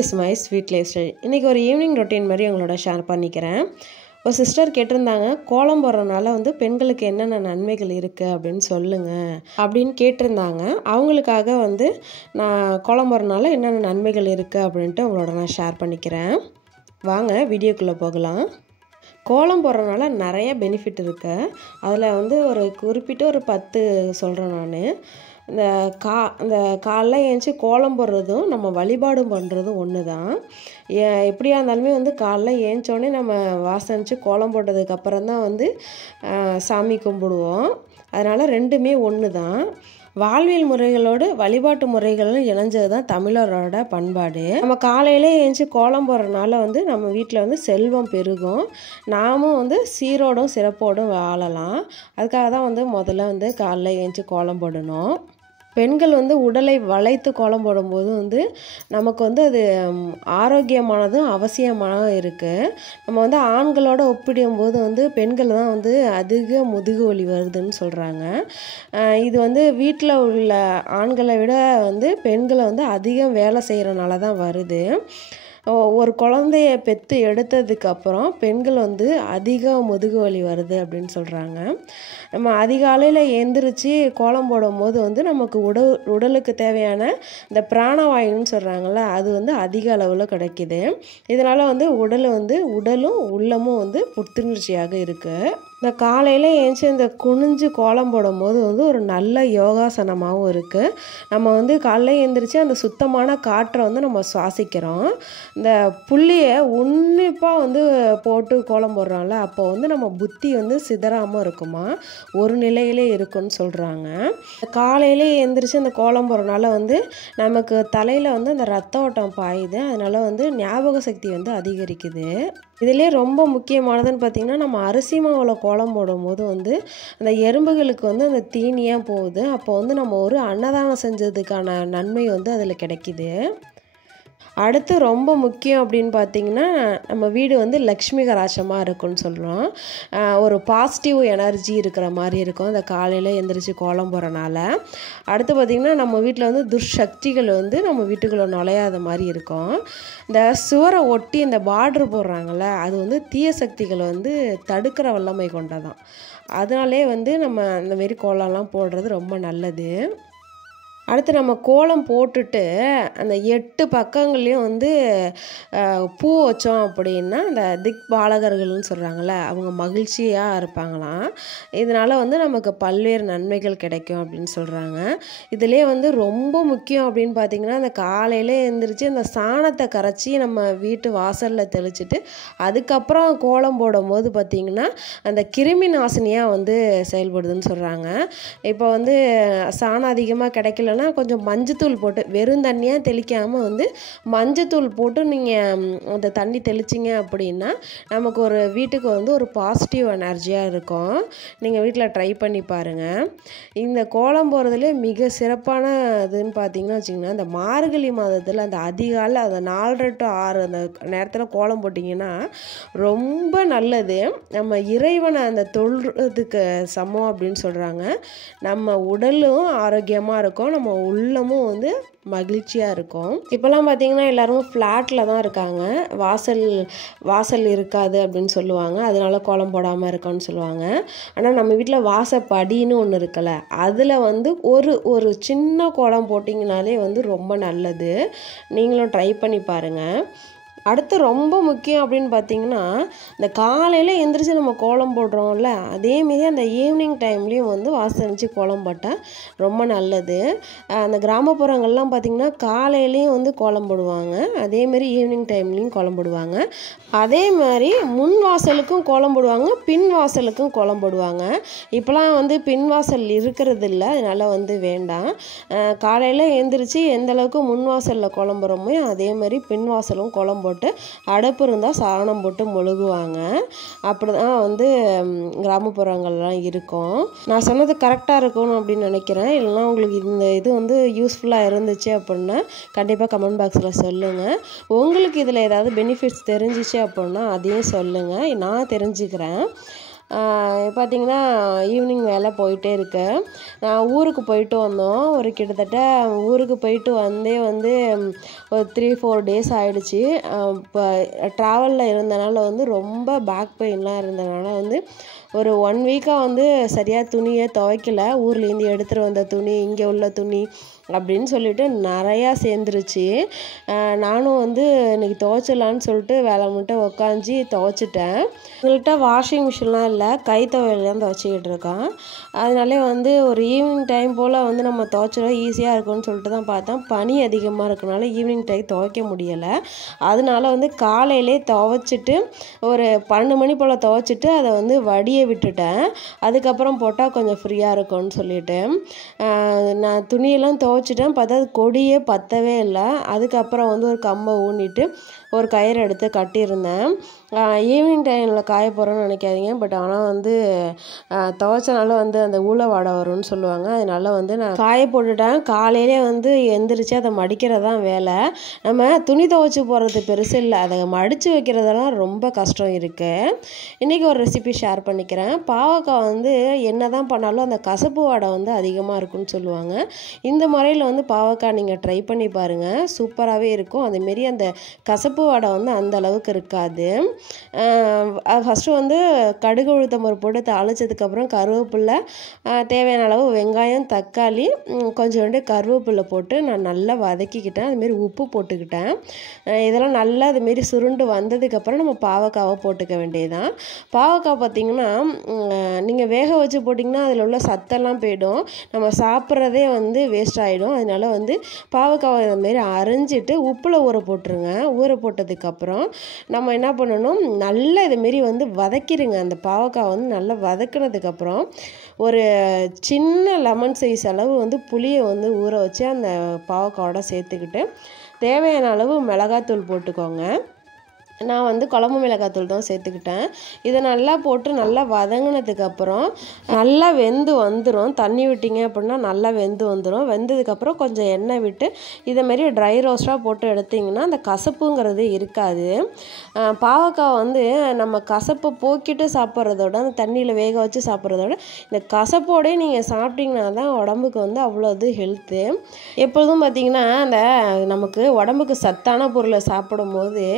Is my sweet life style. இன்றைக்கி ஒரு evening routine மாதிரி உங்களோட ஷேர் பண்ணிக்கிறேன். ஒரு சிஸ்டர் கேட்டிருந்தாங்க, கோலம் போடுறதுனால பெண்களுக்கு என்னென்ன நன்மைகள் இருக்குது அப்படின்னு சொல்லுங்கள் அப்படின்னு கேட்டிருந்தாங்க. அவங்களுக்காக நான் கோலம் போடுறதுனால என்னென்ன நன்மைகள் இருக்குது அப்படின்ட்டு உங்களோட நான் ஷேர் பண்ணிக்கிறேன். வாங்க வீடியோக்குள்ளே போகலாம். கோலம் போடுறதுனால நிறைய பெனிஃபிட் இருக்குது. அதில் ஒரு குறிப்பிட்ட ஒரு 10 சொல்கிறேன் நான். இந்த காலைல ஏஞ்சி கோலம் போடுறதும் நம்ம வழிபாடு பண்ணுறதும் ஒன்று தான். எப்படியா இருந்தாலுமே காலைல ஏஞ்சோடனே நம்ம வாசனிச்சு கோலம் போட்டதுக்கப்புறம் தான் சாமி கும்பிடுவோம். அதனால் ரெண்டுமே ஒன்று தான். வாழ்வியல் முறைகளோடு வழிபாட்டு முறைகளும் இணைஞ்சது தான் தமிழரோட பண்பாடு. நம்ம காலையிலே ஏஞ்சி கோலம் போடுறதுனால நம்ம வீட்டில் செல்வம் பெருகும். நாமும் சீரோடும் சிறப்போடும் வாழலாம். அதுக்காக தான் முதல்ல காலைல ஏஞ்சி கோலம் போடணும். பெண்கள் உடலை வளைத்து கோலம் போடும்போது நமக்கு அது ஆரோக்கியமானதும் அவசியமானதும் இருக்குது. நம்ம ஆண்களோட ஒப்பிடும்போது பெண்கள் தான் அதிக முதுகு வலி வருதுன்னு சொல்கிறாங்க. இது வீட்டில் உள்ள ஆண்களை விட பெண்களை அதிகம் வேலை செய்கிறனால தான் வருது. ஒரு குழந்தைய பெற்று எடுத்ததுக்கப்புறம் பெண்கள் அதிக முதுகு வலி வருது அப்படின்னு சொல்கிறாங்க. நம்ம அதிகாலையில் எழுந்திரிச்சு கோலம் போடும்போது நமக்கு உடலுக்கு தேவையான இந்த பிராணவாயுன்னு சொல்கிறாங்கள்ல, அது அதிக அளவில் கிடைக்கிது. இதனால் உடலும் உள்ளமும் புத்துணர்ச்சியாக இருக்குது. இந்த காலையில் ஏஞ்சி இந்த குனிஞ்சு கோலம் போடும்போது ஒரு நல்ல யோகாசனமாகவும் இருக்குது. நம்ம காலைல எழுந்திரிச்சு அந்த சுத்தமான காற்றை நம்ம சுவாசிக்கிறோம். இந்த புள்ளியை உன்னிப்பாக போட்டு கோலம் போடுறோம்ல, அப்போ நம்ம புத்தி சிதறாமல் இருக்குமா, ஒரு நிலையிலே இருக்குன்னு சொல்கிறாங்க. காலையிலே எழுந்திரிச்சு அந்த கோலம் போடுறதுனால நமக்கு தலையில் அந்த ரத்த ஓட்டம் பாயுது. அதனால் ஞாபக சக்தி அதிகரிக்குது. இதிலே ரொம்ப முக்கியமானதுன்னு பார்த்திங்கன்னா, நம்ம அரிசி மாவில் கோலம் போடும்போது அந்த எறும்புகளுக்கு அந்த தீனியாக போகுது. அப்போ நம்ம ஒரு அன்னதானம் செஞ்சதுக்கான நன்மை அதில் கிடைக்கிது. அடுத்து ரொம்ப முக்கியம் அப்படின்னு பார்த்திங்கன்னா, நம்ம வீடு லக்ஷ்மி கடாட்சமாக இருக்குன்னு சொல்கிறோம். ஒரு பாசிட்டிவ் எனர்ஜி இருக்கிற மாதிரி இருக்கும் அந்த காலையில் எழுந்திரிச்சு கோலம் போடுறனால. அடுத்து பார்த்திங்கன்னா, நம்ம வீட்டில் துர்சக்திகள் நம்ம வீட்டுக்குள்ளே நுழையாத மாதிரி இருக்கும். இந்த சுவரை ஒட்டி இந்த பார்டர் போடுறாங்கள்ல, அது தீய சக்திகளை தடுக்கிற வல்லமை கொண்டதான். அதனாலே நம்ம இந்தமாரி கோலம்லாம் போடுறது ரொம்ப நல்லது. அடுத்து நம்ம கோலம் போட்டுட்டு அந்த 8 பக்கங்கள்லேயும் பூ வச்சோம் அப்படின்னா அந்த திக்பாலகர்கள்னு சொல்கிறாங்கள்ல, அவங்க மகிழ்ச்சியாக இருப்பாங்களாம். இதனால் நமக்கு பல்வேறு நன்மைகள் கிடைக்கும் அப்படின்னு சொல்கிறாங்க. இதிலே ரொம்ப முக்கியம் அப்படின்னு பார்த்திங்கன்னா, அந்த காலையில் எழுந்திரிச்சு அந்த சாணத்தை கரைச்சி நம்ம வீட்டு வாசலில் தெளிச்சிட்டு அதுக்கப்புறம் கோலம் போடும்போது பார்த்திங்கன்னா அந்த கிருமி நாசினியாக செயல்படுதுன்னு சொல்கிறாங்க. இப்போ சாணம் அதிகமாக கிடைக்கல கொஞ்சம் மஞ்சத்தூள் போட்டு, வெறும் தண்ணியாக தெளிக்காமல் மஞ்சத்தூள் போட்டு நீங்கள் அந்த தண்ணி தெளிச்சிங்க அப்படின்னா நமக்கு ஒரு வீட்டுக்கு ஒரு பாசிட்டிவ் எனர்ஜியாக இருக்கும். நீங்கள் வீட்டில் ட்ரை பண்ணி பாருங்கள். இந்த கோலம் போகிறதுலே மிக சிறப்பான இதுன்னு பார்த்தீங்கன்னா வச்சிங்கன்னா, இந்த மார்கழி மாதத்தில் அந்த அதிகாலை அந்த 4:30 to 6 அந்த நேரத்தில் கோலம் போட்டிங்கன்னா ரொம்ப நல்லது. நம்ம இறைவனை அந்த தொழுறதுக்கு சமம் அப்படின்னு சொல்கிறாங்க. நம்ம உடலும் ஆரோக்கியமாக இருக்கும், நம்ம உள்ளமும் மகிழ்ச்சியாக இருக்கும். இப்போல்லாம் பார்த்திங்கன்னா எல்லோரும் ஃப்ளாட்டில் தான் இருக்காங்க. வாசல் இருக்காது அப்படின்னு சொல்லுவாங்க. அதனால கோலம் போடாமல் இருக்கோன்னு சொல்லுவாங்க. ஆனால் நம்ம வீட்டில் வாசப்படின்னு ஒன்று இருக்குல்ல, அதில் ஒரு சின்ன கோலம் போட்டிங்கனாலே ரொம்ப நல்லது. நீங்களும் ட்ரை பண்ணி பாருங்கள். அடுத்து ரொம்ப முக்கியம் அப்படின்னு பார்த்திங்கன்னா, இந்த காலையில் எந்திரிச்சு நம்ம கோலம் போடுறோம்ல, அதேமாரி அந்த ஈவினிங் டைம்லேயும் வாசனிச்சு கோலம் போட்டால் ரொம்ப நல்லது. அந்த கிராமப்புறங்கள்லாம் பார்த்திங்கன்னா காலையிலையும் கோலம் போடுவாங்க, அதேமாரி ஈவினிங் டைம்லேயும் கோலம் போடுவாங்க. அதே மாதிரி முன் வாசலுக்கும் கோலம் போடுவாங்க, பின் வாசலுக்கும் கோலம் போடுவாங்க. இப்போலாம் பின் வாசல் இருக்கிறது இல்லை, அதனால் வேண்டாம். காலையில் எழுந்திரிச்சு எந்தளவுக்கு முன் வாசலில் கோலம் போடுறோமோ அதே மாதிரி பின் வாசலும் கோலம் போட்டு அடப்பு இருந்தால் சாணம் போட்டு மொழுகுவாங்க. அப்படி தான் கிராமப்புறங்கள்லாம் இருக்கும். நான் சொன்னது கரெக்டாக இருக்கணும் அப்படின்னு நினைக்கிறேன். இல்லைனா உங்களுக்கு இந்த இது யூஸ்ஃபுல்லாக இருந்துச்சு அப்படின்னா கண்டிப்பாக கமெண்ட் பாக்ஸில் சொல்லுங்கள். உங்களுக்கு இதில் ஏதாவது பெனிஃபிட்ஸ் தெரிஞ்சிச்சு அப்படின்னா அதையும் சொல்லுங்கள், நான் தெரிஞ்சுக்கிறேன். பார்த்திங்கன்னா ஈவினிங் வேலை போயிட்டே இருக்கு. நான் ஊருக்கு போயிட்டு வந்தோம். ஒரு கிட்டத்தட்ட ஊருக்கு போயிட்டு வந்து ஒரு 3-4 டேஸ் ஆகிடுச்சு. இப்போ ட்ராவலில் இருந்தனால ரொம்ப பேக் பெயின்லாம் இருந்தனால ஒரு 1 வீக்காக சரியாக துணியை துவைக்கல. ஊர்லேருந்து எடுத்துகிட்டு வந்த துணி, இங்கே உள்ள துணி அப்படின்னு சொல்லிட்டு நிறையா சேர்ந்துருச்சு. நானும் இன்றைக்கி துவைச்சிடலான்னு சொல்லிட்டு வேலை மட்டும் உக்காஞ்சி துவைச்சிட்டேன். எங்கள்கிட்ட வாஷிங் மிஷின்லாம் இல்லை, கை துவையல்லாம் துவைச்சிக்கிட்டு இருக்கோம். அதனாலே ஒரு ஈவினிங் டைம் போல் நம்ம துவைச்சிடும் ஈஸியாக இருக்கும்னு சொல்லிட்டு தான் பார்த்தேன். பனி அதிகமாக இருக்கனால ஈவினிங் டைம் துவைக்க முடியலை. அதனால காலையிலே துவைச்சிட்டு ஒரு 12 மணி போல் துவைச்சிட்டு அதை வடிய விட்டுட்டேன். அதுக்கப்புறம் போட்டால் கொஞ்சம் ஃப்ரீயாக இருக்கும்னு சொல்லிட்டு நான் துணியெல்லாம் துவைச்சிட்டேன். பார்த்தா அது கொடியே பற்றவே இல்லை. அதுக்கப்புறம் ஒரு கம்பை ஊனிட்டு ஒரு கயிறு எடுத்து கட்டியிருந்தேன். ஈவினிங் டைமில் காய போகிறோன்னு நினைக்காதீங்க. பட் ஆனால் துவைச்சனால அந்த ஊழ வாடை வரும்னு சொல்லுவாங்க. அதனால நான் காய போட்டுட்டேன். காலையிலே எந்திரிச்சு அதை மடிக்கிறதான் வேலை. நம்ம துணி துவைச்சி போகிறது பெருசு இல்லை, அதை மடித்து வைக்கிறதெல்லாம் ரொம்ப கஷ்டம் இருக்குது. இன்றைக்கி ஒரு ரெசிபி ஷேர் பண்ணிக்கிறேன். பாவக்காய் என்ன தான் பண்ணாலும் அந்த கசப்பு வாடை அதிகமாக இருக்குன்னு சொல்லுவாங்க. இந்த முறையில் பாவக்காய் நீங்கள் ட்ரை பண்ணி பாருங்கள், சூப்பராகவே இருக்கும். அதேமாரி அந்த கசப்பு வாடை அந்த அளவுக்கு இருக்காது. ஃபஸ்ட்டு கடுகு உளுத்தம் பருப்பு போட்டு தாளிச்சதுக்கப்புறம் கருவேப்பிலை, தேவையான அளவு வெங்காயம், தக்காளி, கொஞ்சோண்டு கருவேப்பிலை போட்டு நான் நல்லா வதக்கிக்கிட்டேன். அதுமாரி உப்பு போட்டுக்கிட்டேன். இதெல்லாம் நல்லா அதுமாரி சுருண்டு வந்ததுக்கப்புறம் நம்ம பாவக்காவை போட்டுக்க வேண்டியதுதான். பாவக்காய் பார்த்திங்கன்னா நீங்கள் வேக வச்சு போட்டிங்கன்னா அதில் உள்ள சத்தெல்லாம் போயிடும், நம்ம சாப்பிட்றதே வேஸ்ட் ஆகிடும். அதனால பாவக்காவை இதுமாரி அரைஞ்சிட்டு உப்பில் ஊற போட்டுருங்க. ஊற போட்டதுக்கப்புறம் நம்ம என்ன பண்ணணும், நல்லா இதுமாரி வதக்கிடுங்க. அந்த பாவக்காய் நல்லா வதக்கினதுக்கப்புறம் ஒரு சின்ன லெமன் சைஸ் அளவு புளியை ஊற வச்சு அந்த பாவக்காயோட சேர்த்துக்கிட்டு தேவையான அளவு மிளகாத்தூள் போட்டுக்கோங்க. நான் குழம்பு மிளகாத்தூள் தான் சேர்த்துக்கிட்டேன். இதை நல்லா போட்டு நல்லா வதங்கினதுக்கப்புறம் நல்லா வெந்து வந்துடும். தண்ணி விட்டிங்க அப்படின்னா நல்லா வெந்து வந்துடும். வெந்ததுக்கப்புறம் கொஞ்சம் எண்ணெய் விட்டு இதேமாரி ட்ரை ரோஸ்ட்டாக போட்டு எடுத்திங்கன்னா அந்த கசப்புங்கிறது இருக்காது. பாவக்காய் நம்ம கசப்பை போக்கிட்டு சாப்பிட்றதோட அந்த தண்ணியில் வேக வச்சு சாப்பிட்றதோட இந்த கசப்போடே நீங்கள் சாப்பிட்டிங்கன்னா தான் உடம்புக்கு அவ்வளோ இது ஹெல்த்து. எப்பொழுதும் பார்த்திங்கன்னா அந்த நமக்கு உடம்புக்கு சத்தான பொருளை சாப்பிடும்போது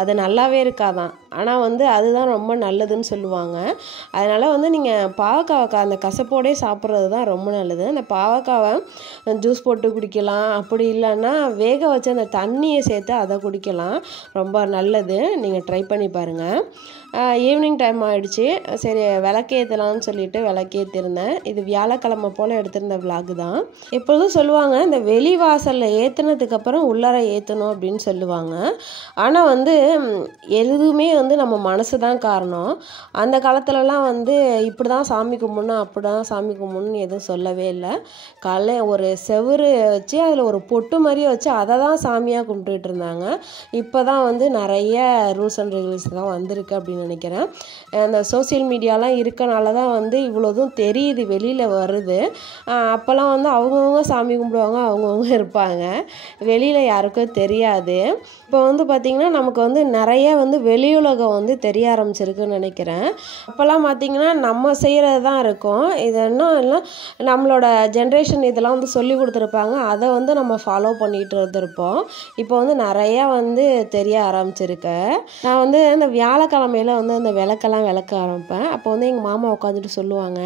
அது நல்லாவே இருக்காதான், ஆனால் அதுதான் ரொம்ப நல்லதுன்னு சொல்லுவாங்க. அதனால் நீங்கள் பாவக்காய் அந்த கசப்போடே சாப்பிட்றது தான் ரொம்ப நல்லது. அந்த பாவக்காவை ஜூஸ் போட்டு குடிக்கலாம், அப்படி இல்லைன்னா வேக வச்சு அந்த தண்ணியை சேர்த்து அதை குடிக்கலாம், ரொம்ப நல்லது. நீங்கள் ட்ரை பண்ணி பாருங்கள். ஈவினிங் டைம் ஆகிடுச்சு, சரி விளக்கேற்றலான்னு சொல்லிட்டு விளக்கேற்றிருந்தேன். இது வியாழக்கிழமை போல் எடுத்திருந்த விளாகு தான். எப்பொழுதும் சொல்லுவாங்க இந்த வெளி வாசலில் ஏற்றினதுக்கப்புறம் உள்ளார ஏற்றணும் அப்படின்னு சொல்லுவாங்க. ஆனால் எதுவுமே நம்ம மனசு தான் காரணம். அந்த காலத்துலலாம் இப்படி தான் சாமி கும்பிடணும், அப்படி தான் சாமி கும்பிடணும்னு எதுவும் சொல்லவே இல்லை. காலைல ஒரு செவுரு வச்சு அதில் ஒரு பொட்டு மாதிரியே வச்சு அதை தான் சாமியாக கும்பிட்டுட்டு இருந்தாங்க. இப்போ தான் நிறைய ரூல்ஸ் அண்ட் ரெகுலேஷன் தான் வந்திருக்கு அப்படின்னு நினைக்கிறேன். அந்த சோசியல் மீடியாலாம் இருக்கனால தான் இவ்வளோதும் தெரியுது, வெளியில் வருது. அப்போல்லாம் அவங்கவுங்க சாமி கும்பிடுவாங்க, அவங்கவுங்க இருப்பாங்க, வெளியில் யாருக்கும் தெரியாது. இப்போ பார்த்திங்கன்னா நமக்கு நிறைய வெளியுலகம் தெரிய ஆரம்பிச்சிருக்குன்னு நினைக்கிறேன். அப்போல்லாம் பார்த்திங்கன்னா நம்ம செய்கிறது தான் இருக்கும், இது இன்னும் இல்லை நம்மளோட ஜென்ரேஷன் இதெல்லாம் சொல்லி கொடுத்துருப்பாங்க, அதை நம்ம ஃபாலோ பண்ணிகிட்டு இருந்திருப்போம். இப்போ நிறையா தெரிய ஆரம்பிச்சிருக்கு. நான் அந்த வியாழக்கிழமையில் அந்த விளக்கெல்லாம் விளக்க ஆரம்பிப்பேன். அப்போ எங்கள் மாமா உட்காந்துட்டு சொல்லுவாங்க,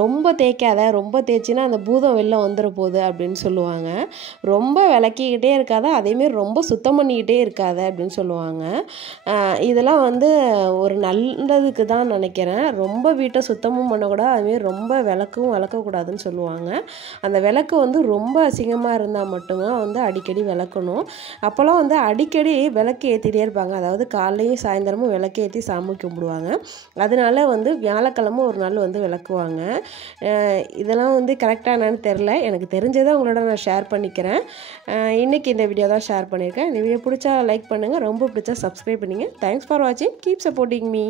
ரொம்ப தேய்க்காத, ரொம்ப தேய்ச்சின்னா அந்த பூதம் வெளில வந்துட போகுது அப்படின்னு சொல்லுவாங்க. ரொம்ப விளக்கிக்கிட்டே இருக்காத, அதேமாரி ரொம்ப சுத்தம் பண்ணிக்கிட்டே இருக்காத அப்படின்னு சொல்லுவாங்க. இதெல்லாம் ஒரு நல்லதுக்கு தான் நினைக்கிறேன். ரொம்ப வீட்டை சுத்தமும் பண்ணக்கூடாது, அதுமாரி ரொம்ப விளக்கக்கூடாதுன்னு சொல்லுவாங்க. அந்த விளக்கு ரொம்ப அசிங்கமாக இருந்தால் மட்டும்தான் அடிக்கடி விளக்கணும். அப்போல்லாம் அடிக்கடி விளக்கு ஏற்றிட்டே இருப்பாங்க, அதாவது காலையும் சாயந்தரமும் விளக்கு ஏற்றி சாமி கும்பிடுவாங்க. அதனால வியாழக்கிழமை ஒரு நாள் விளக்குவாங்க. இதெல்லாம் கரெக்டாக என்னன்னு தெரில, எனக்கு தெரிஞ்சதை உங்களோட நான் ஷேர் பண்ணிக்கிறேன். இன்றைக்கி இந்த வீடியோ தான் ஷேர் பண்ணியிருக்கேன். இந்த வீடியோ பிடிச்சா லைக் பண்ணுங்கள், ரொம்ப பிடிச்சா சப்ஸ்கிரைப் பண்ணுங்கள். தேங்க்ஸ் ஃபார் வாட்சிங், கீப் சப்போர்ட்டிங் மீ.